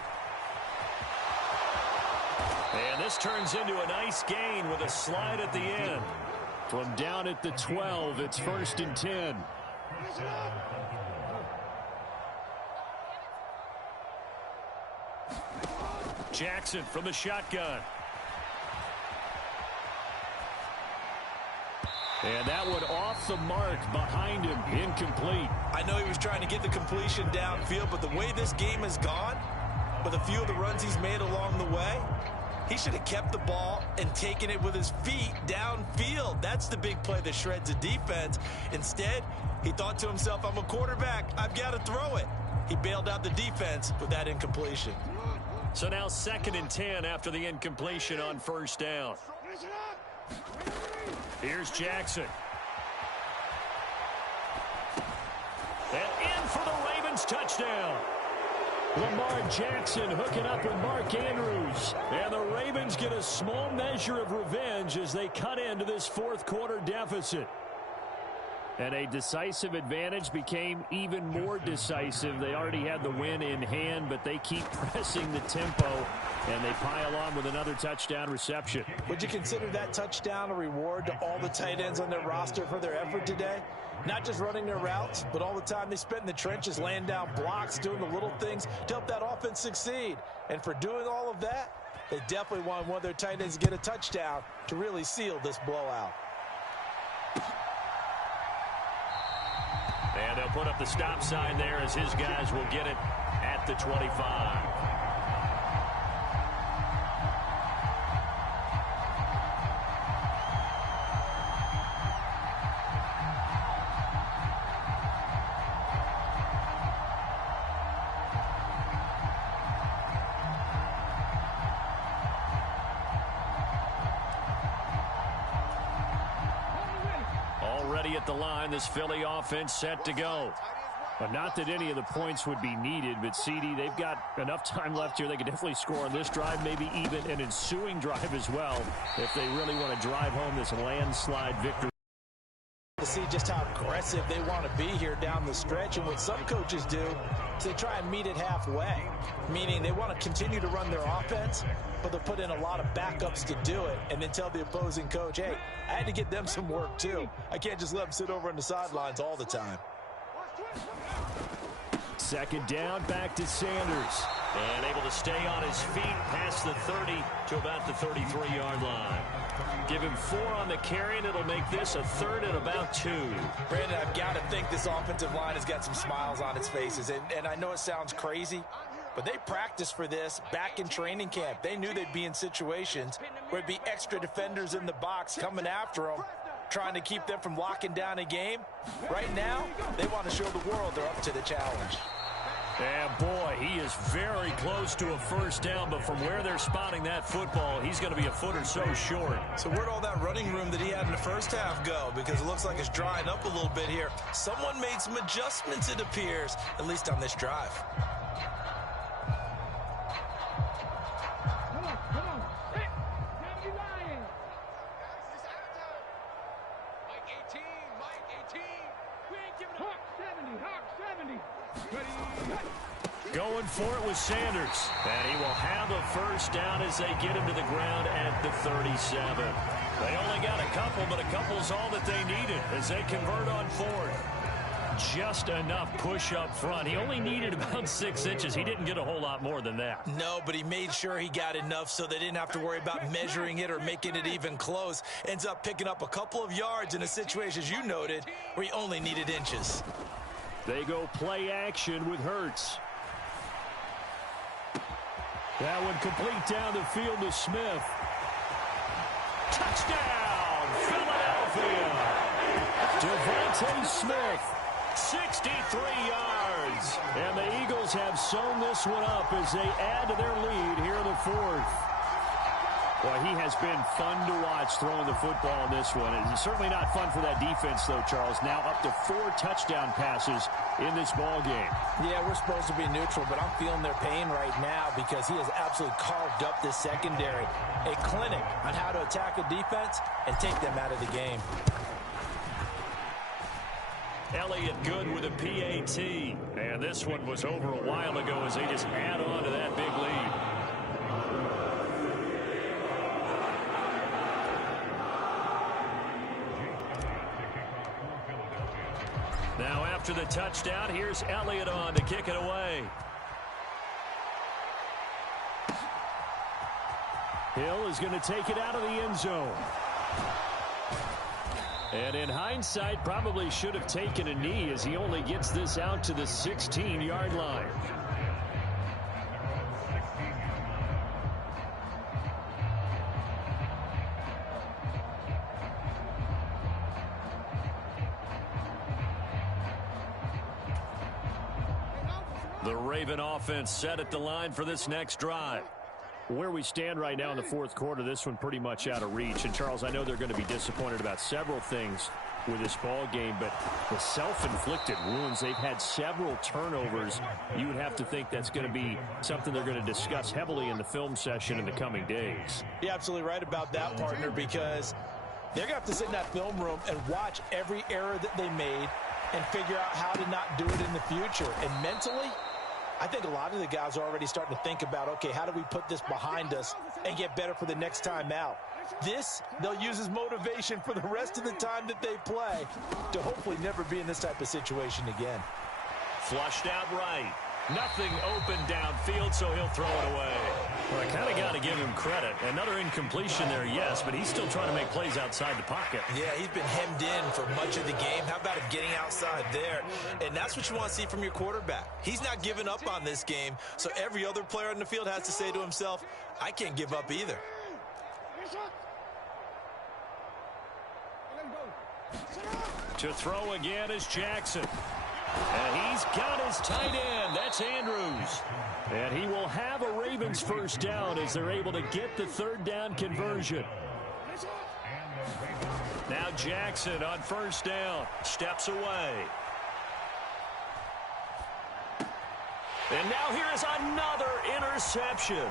And this turns into a nice gain with a slide at the end. From down at the 12, it's 1st and 10. Jackson from the shotgun. And that one off the mark behind him, incomplete. I know he was trying to get the completion downfield, but the way this game has gone, with a few of the runs he's made along the way, he should have kept the ball and taken it with his feet downfield. That's the big play that shreds a defense. Instead, he thought to himself, I'm a quarterback, I've got to throw it. He bailed out the defense with that incompletion. So now 2nd and 10 after the incompletion on 1st down. Here's Jackson. And in for the Ravens touchdown. Lamar Jackson hooking up with Mark Andrews. And the Ravens get a small measure of revenge as they cut into this 4th quarter deficit. And a decisive advantage became even more decisive. They already had the win in hand, but they keep pressing the tempo, and they pile on with another touchdown reception. Would you consider that touchdown a reward to all the tight ends on their roster for their effort today? Not just running their routes, but all the time they spent in the trenches, laying down blocks, doing the little things to help that offense succeed. And for doing all of that, they definitely want one of their tight ends to get a touchdown to really seal this blowout. And they'll put up the stop sign there as his guys will get it at the 25. Already at the line, this Philly offense set to go. But not that any of the points would be needed, but CD, they've got enough time left here. They could definitely score on this drive, maybe even an ensuing drive as well, if they really want to drive home this landslide victory. to see just how aggressive they want to be here down the stretch. And what some coaches do is they try and meet it halfway, meaning they want to continue to run their offense, but they'll put in a lot of backups to do it and then tell the opposing coach, hey, I had to get them some work too. I can't just let them sit over on the sidelines all the time. Second down, back to Sanders. And able to stay on his feet past the 30 to about the 33-yard line. Give him 4 on the carry, and it'll make this a third and about 2. Brandon, I've got to think this offensive line has got some smiles on its faces. And I know it sounds crazy, but they practiced for this back in training camp. They knew they'd be in situations where it'd be extra defenders in the box coming after them, trying to keep them from locking down a game. Right now, they want to show the world they're up to the challenge. And boy, he is very close to a first down, but from where they're spotting that football, he's going to be a foot or so short. So where'd all that running room that he had in the first half go? Because it looks like it's drying up a little bit here. Someone made some adjustments, it appears, at least on this drive. Going for it with Sanders. And he will have a first down as they get him to the ground at the 37. They only got a couple, but a couple's all that they needed as they convert on 4th. Just enough push up front. He only needed about 6 inches. He didn't get a whole lot more than that. No, but he made sure he got enough so they didn't have to worry about measuring it or making it even close. Ends up picking up a couple of yards in a situation, as you noted, where he only needed inches. They go play action with Hurts. That one complete down the field to Smith. Touchdown, Philadelphia. Devontae Smith. 63 yards. And the Eagles have sewn this one up as they add to their lead here in the 4th. Boy, he has been fun to watch throwing the football in this one. It's certainly not fun for that defense, though, Charles. Now up to 4 touchdown passes in this ball game. Yeah, we're supposed to be neutral, but I'm feeling their pain right now because he has absolutely carved up this secondary. A clinic on how to attack a defense and take them out of the game. Elliott good with a PAT. And this one was over a while ago as they just add on to that big lead. Now after the touchdown, here's Elliott on to kick it away. Hill is going to take it out of the end zone. And in hindsight, probably should have taken a knee as he only gets this out to the 16-yard line. The Raven offense set at the line for this next drive. Where we stand right now in the 4th quarter, this one pretty much out of reach. And, Charles, I know they're going to be disappointed about several things with this ball game, but the self-inflicted wounds, they've had several turnovers. You would have to think that's going to be something they're going to discuss heavily in the film session in the coming days. You're absolutely right about that, partner, because they're going to have to sit in that film room and watch every error that they made and figure out how to not do it in the future. And mentally, I think a lot of the guys are already starting to think about, okay, how do we put this behind us and get better for the next time out? This, they'll use as motivation for the rest of the time that they play to hopefully never be in this type of situation again. Flushed out right. Nothing open downfield, so he'll throw it away. Well, I kind of got to give him credit. Another incompletion there, yes, but he's still trying to make plays outside the pocket. Yeah, he's been hemmed in for much of the game. How about him getting outside there? And that's what you want to see from your quarterback. He's not giving up on this game, so every other player on the field has to say to himself, I can't give up either. To throw again is Jackson. And he's got his tight end. That's Andrews. And he will have a Ravens first down as they're able to get the 3rd down conversion. Now Jackson on first down. Steps away. And now here is another interception.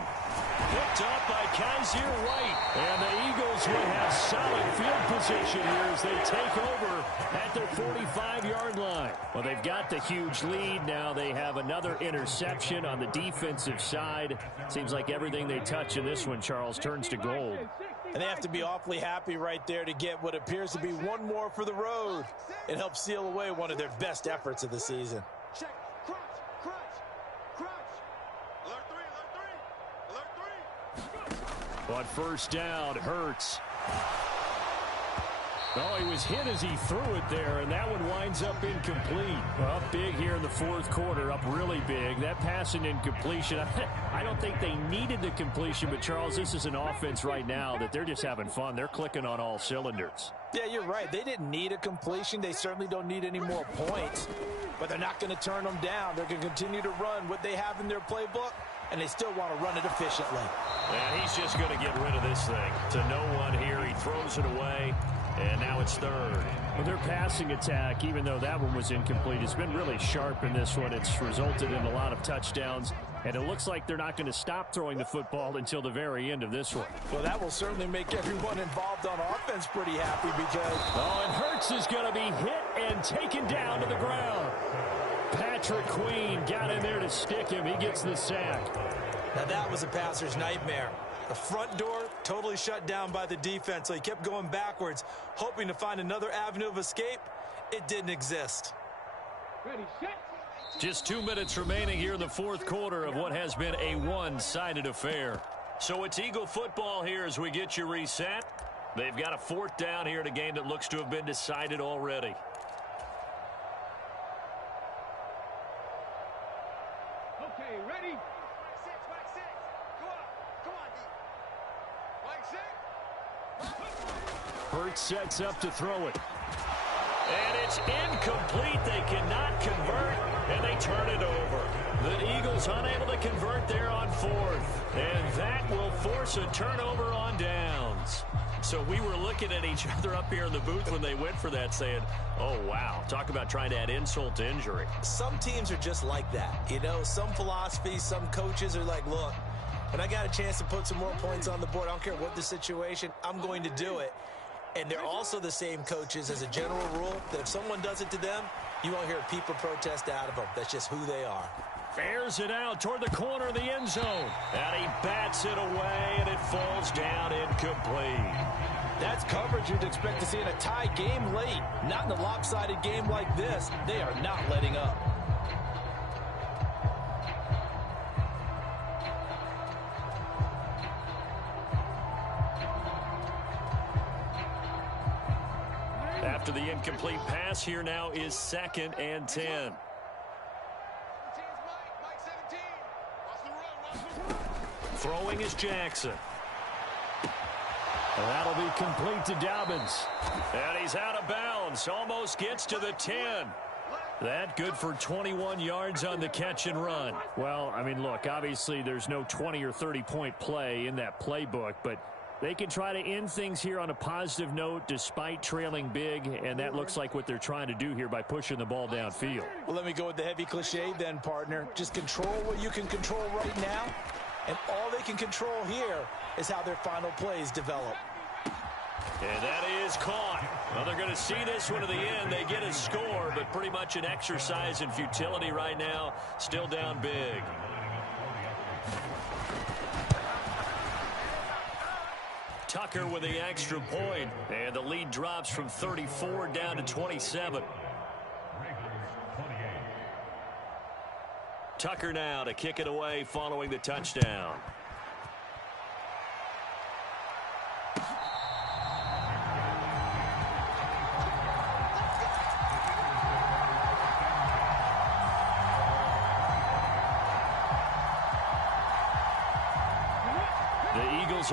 Picked up by Kaiser White. And the Eagles will have solid field position here as they take over at their 45-yard line. Well, they've got the huge lead. Now they have another interception on the defensive side. Seems like everything they touch in this one, Charles, turns to gold. And they have to be awfully happy right there to get what appears to be one more for the road. It helps seal away one of their best efforts of the season. Check. Crunch. Alert three. But first down, Hurts. Oh, he was hit as he threw it there, and that one winds up incomplete. Well, up big here in the fourth quarter, up really big. That pass and incompletion, I don't think they needed the completion, but, Charles, this is an offense right now that they're just having fun. They're clicking on all cylinders. Yeah, you're right. They didn't need a completion. They certainly don't need any more points, but they're not going to turn them down. They're going to continue to run what they have in their playbook, and they still want to run it efficiently. And he's just going to get rid of this thing. To no one here, he throws it away. And now it's third. Well, their passing attack, even though that one was incomplete, has been really sharp in this one. It's resulted in a lot of touchdowns, and it looks like they're not going to stop throwing the football until the very end of this one. Well, that will certainly make everyone involved on offense pretty happy because... Oh, and Hurts is going to be hit and taken down to the ground. Patrick Queen got in there to stick him. He gets the sack. Now that was a passer's nightmare. The front door totally shut down by the defense, so he kept going backwards, hoping to find another avenue of escape. It didn't exist. Ready, set. Just 2 minutes remaining here in the fourth quarter of what has been a one-sided affair. So it's Eagle football here as we get you reset. They've got a fourth down here in a game that looks to have been decided already. Okay, ready? Hurts sets up to throw it. And it's incomplete. They cannot convert, and they turn it over. The Eagles unable to convert there on fourth. And that will force a turnover on downs. So we were looking at each other up here in the booth when they went for that saying, oh, wow, talk about trying to add insult to injury. Some teams are just like that. You know, some philosophies, some coaches are like, look, when I got a chance to put some more points on the board, I don't care what the situation, I'm going to do it. And they're also the same coaches as a general rule that if someone does it to them, you won't hear a peep or protest out of them. That's just who they are. Airs it out toward the corner of the end zone. And he bats it away, and it falls down incomplete. That's coverage you'd expect to see in a tie game late. Not in a lopsided game like this. They are not letting up. After the incomplete pass, here now is 2nd and 10. Throwing is Jackson. That'll be complete to Dobbins. And he's out of bounds. Almost gets to the 10. That good for 21 yards on the catch and run. Well, I mean, look, obviously there's no 20 or 30-point play in that playbook, but they can try to end things here on a positive note despite trailing big, and that looks like what they're trying to do here by pushing the ball downfield. Well, let me go with the heavy cliche then, partner. Just control what you can control right now, and all they can control here is how their final plays develop. And that is caught. Well, they're going to see this one to the end. They get a score, but pretty much an exercise in futility right now. Still down big. Tucker with the extra point, and the lead drops from 34 down to 27. Tucker now to kick it away following the touchdown.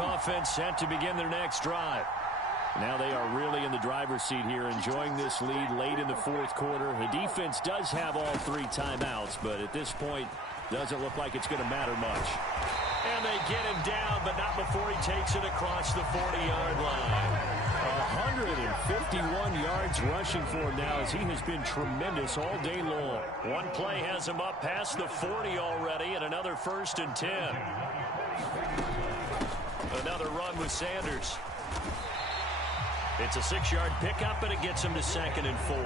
Offense set to begin their next drive. Now they are really in the driver's seat here, enjoying this lead late in the fourth quarter. The defense does have all 3 timeouts, but at this point, doesn't look like it's going to matter much. And they get him down, but not before he takes it across the 40-yard line. 151 yards rushing for him now as he has been tremendous all day long. One play has him up past the 40 already, and another 1st and 10. Another run with Sanders. It's a 6-yard pickup, and it gets him to 2nd and 4.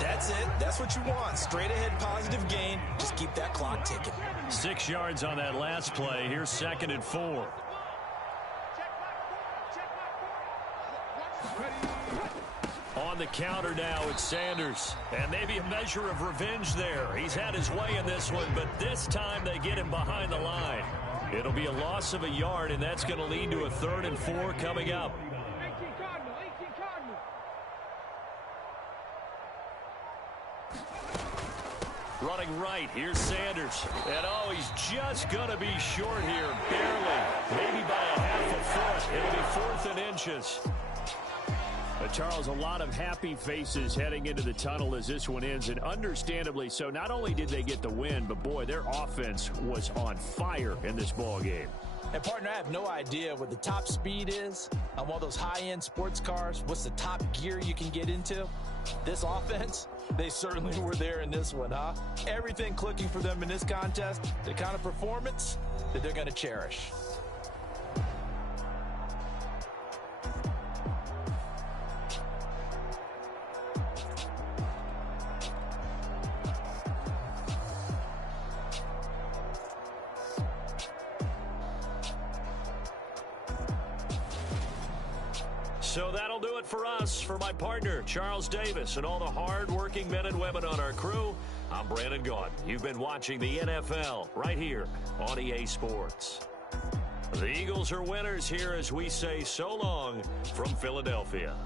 That's it. That's what you want. Straight ahead positive gain. Just keep that clock ticking. 6 yards on that last play. Here's 2nd and 4. On the counter now, it's Sanders. And maybe a measure of revenge there. He's had his way in this one, but this time they get him behind the line. It'll be a loss of a yard, and that's going to lead to a 3rd and 4 coming up. Running right, here's Sanders. And oh, he's just going to be short here, barely. Maybe by a half a foot. It'll be 4th and inches. Charles, a lot of happy faces heading into the tunnel as this one ends, and understandably so. Not only did they get the win, but boy, their offense was on fire in this ball game. And partner, I have no idea what the top speed is on one of those high-end sports cars. What's the top gear you can get into? This offense, they certainly were there in this one, huh? Everything clicking for them in this contest, the kind of performance that they're going to cherish. So that'll do it for us. For my partner, Charles Davis, and all the hard-working men and women on our crew, I'm Brandon Gaudin. You've been watching the NFL right here on EA Sports. The Eagles are winners here as we say so long from Philadelphia.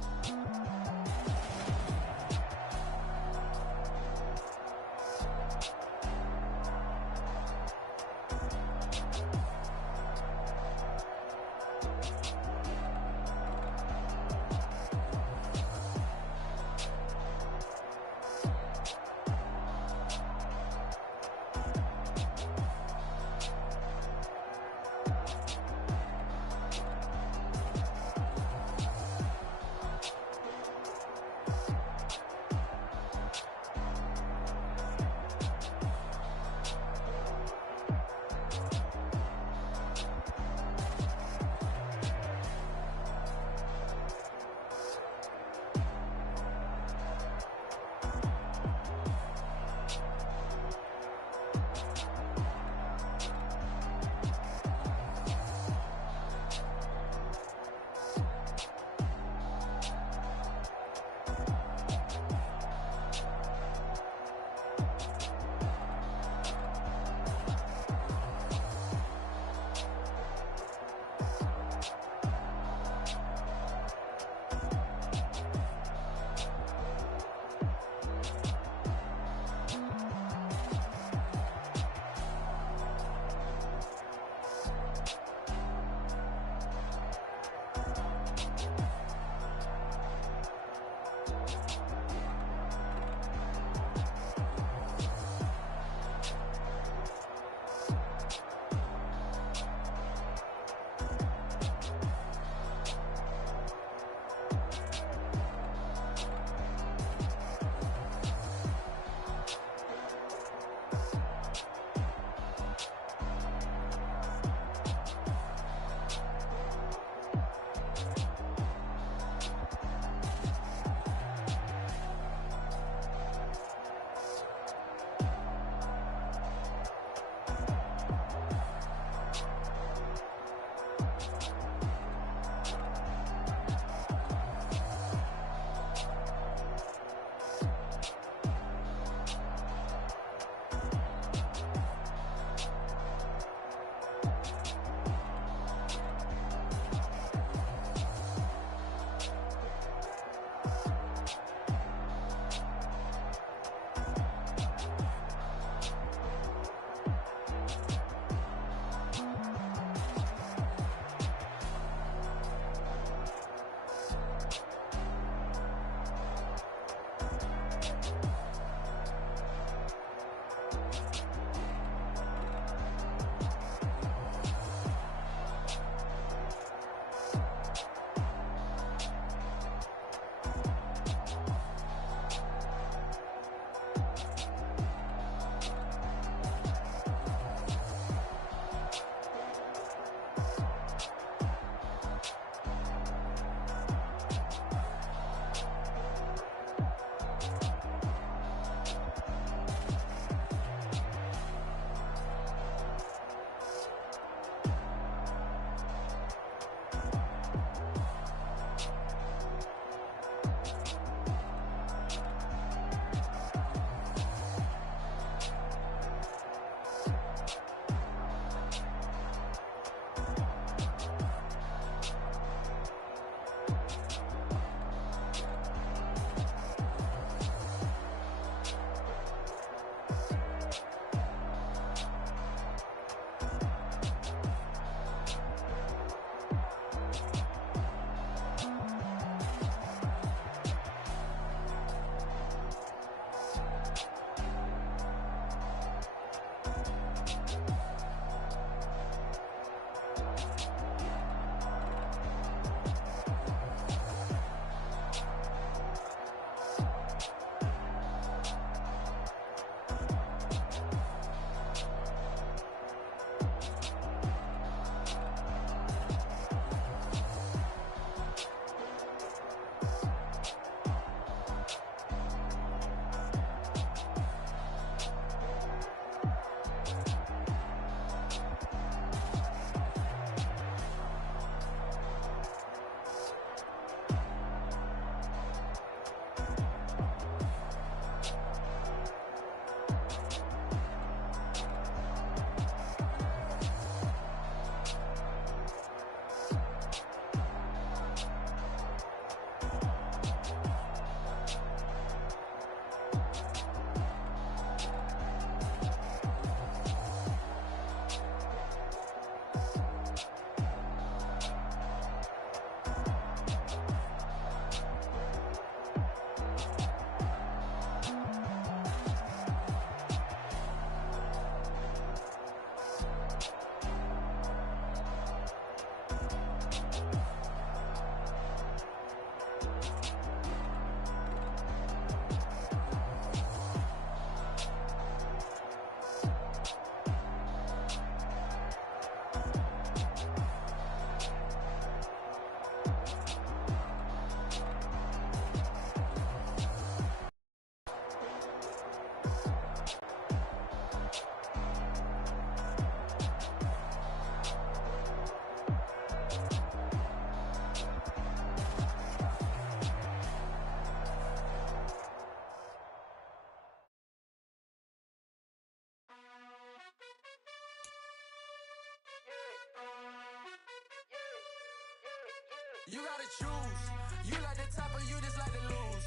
You gotta choose. You like the top or you just like to lose.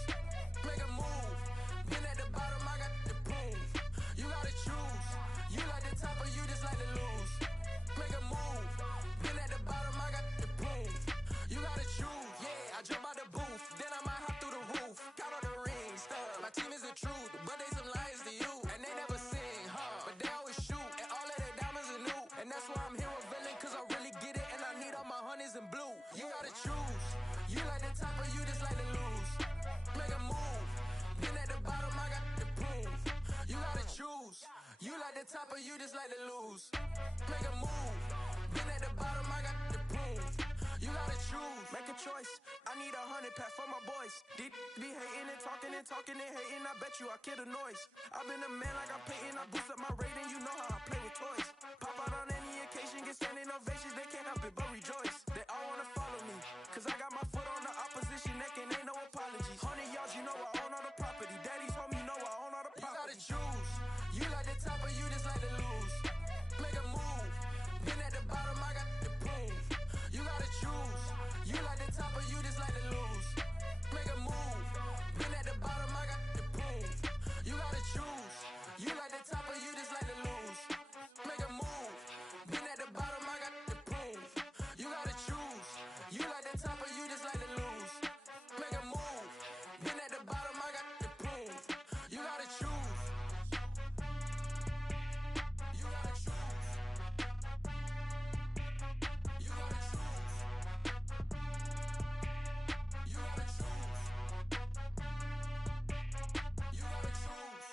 Make a move. Been at the bottom, I got the proof. You gotta choose. You like the top or you just like to lose. Make a move. Been at the bottom, I got the proof. You gotta choose. Yeah, I jump out the booth. Then I might hop through the roof. Count all the rings. My team is the truth, but they some liars to you. And they never sing, but they always shoot. And all of their diamonds are new. And that's why I'm here with villain, cause I really get it. And I need all my honeys in blue. You gotta choose. You like the top or you just like to lose. Make a move. Been at the bottom, I got the proof. You gotta choose. You like the top or you just like to lose. Make a move. Been at the bottom, I got the proof. You gotta choose. Make a choice. I need 100 pack for my boys. Deep be hating and talking and talking and hating. I bet you I kill the noise. I've been a man like I'm Peyton. I boost up my rating. You know how I play with toys. Pop out on any occasion, get standing ovations. They can't help it but rejoice. They all wanna follow me, cause I got my foot on the opposition neck and ain't no apologies. 100 yards, you know I own all the property. Daddy's home, you know I own all the property. You gotta choose. You like the top or you just like to lose. Make a move. Been at the bottom, I got the proof. You gotta choose. You like the top or you just like to lose. Make a move. Been at the bottom, I got the proof. You gotta choose. You like the top or you just like to lose. Make a move. Been at the bottom, I got the proof. You gotta choose. You like the top or you just like to lose. Make a move. Been at the bottom, I got the proof. You gotta choose. You gotta choose. You gotta choose. You gotta choose. You gotta choose.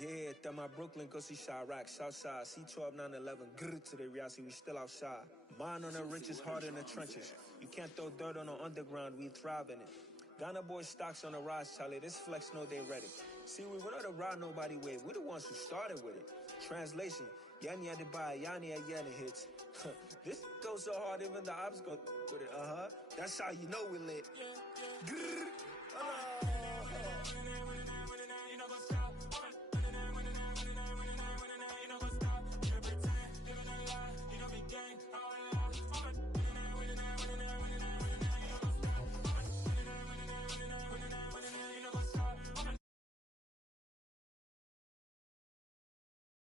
Yeah, through my Brooklyn, go see Chirac, Southside, C12, 911, grrr to the reality, we still outside. Mine on the riches, hard in the trenches. You can't throw dirt on the underground, we thrive in it. Ghana boys stocks on the rise, Charlie, this flex know they ready. See, we were not the ride nobody with, we the ones who started with it. Translation, Yanni had to buy, Yanni had Yanni hits. This goes so hard, even the ops go with it, That's how you know we lit. Grrr.